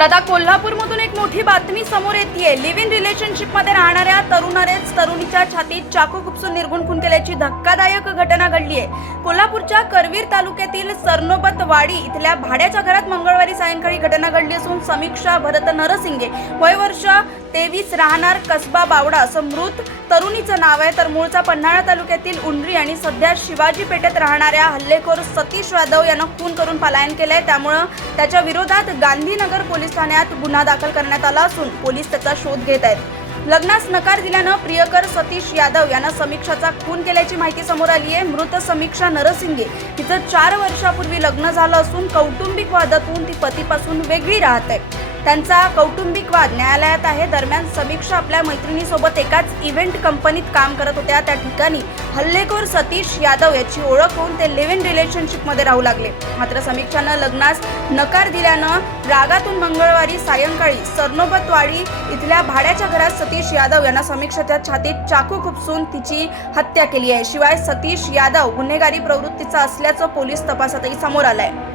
तर आता कोल्हापूरमधून एक मोठी बातमी समोर येते लिव्ह इन रिलेशनशिपमध्ये राहणाऱ्या तरुणाने तरुणीच्या छातीत चाकू खुपसून निर्गुण खून केल्याची धक्कादायक घटना घडली आहे. कोल्हापूरच्या करवीर तालुक्यातील सरनोबतवाडी इथल्या भाड्याच्या घरात मंगळवारी सायंकाळी घटना घडली असून समीक्षा भरत नरसिंगे वय वर्ष तेवीस राहणार कसबा बावडा असं मृत तरुणीचं नाव आहे. तर मूळचा पन्हाळा तालुक्यातील उंडरी आणि सध्या शिवाजी पेठेत राहणाऱ्या हल्लेखोर सतीश यादव यानं खून करून पलायन केलंय. त्यामुळं त्याच्या विरोधात गांधीनगर पोलीस ठाण्यात गुन्हा दाखल करण्यात आला असून पोलीस त्याचा शोध घेत आहेत. लग्नास नकार दिल्यानं प्रियकर सतीश यादव यानं समीक्षाचा खून केल्याची माहिती समोर आली आहे मृत समीक्षा नरसिंगे हिचं चार वर्षापूर्वी लग्न झालं असून कौटुंबिक वादातून ती पतीपासून वेगळी राहत. आहे त्यांचा कौटुंबिक वाद न्यायालयात आहे. दरम्यान समीक्षा आपल्या मैत्रिणीसोबत एकाच इव्हेंट कंपनीत काम करत होत्या. त्या ठिकाणी हल्लेखोर सतीश यादव याची ओळख होऊन ते लिव्ह इन रिलेशनशिपमध्ये राहू लागले. मात्र समीक्षानं लग्नास नकार दिल्यानं रागातून मंगळवारी सायंकाळी सरनोबतवाडी इथल्या भाड्याच्या घरात सतीश यादव यांना समीक्षाच्या छातीत चाकू खुपसून तिची हत्या केली आहे. शिवाय सतीश यादव गुन्हेगारी प्रवृत्तीचा असल्याचं पोलीस तपासातही समोर आलं आहे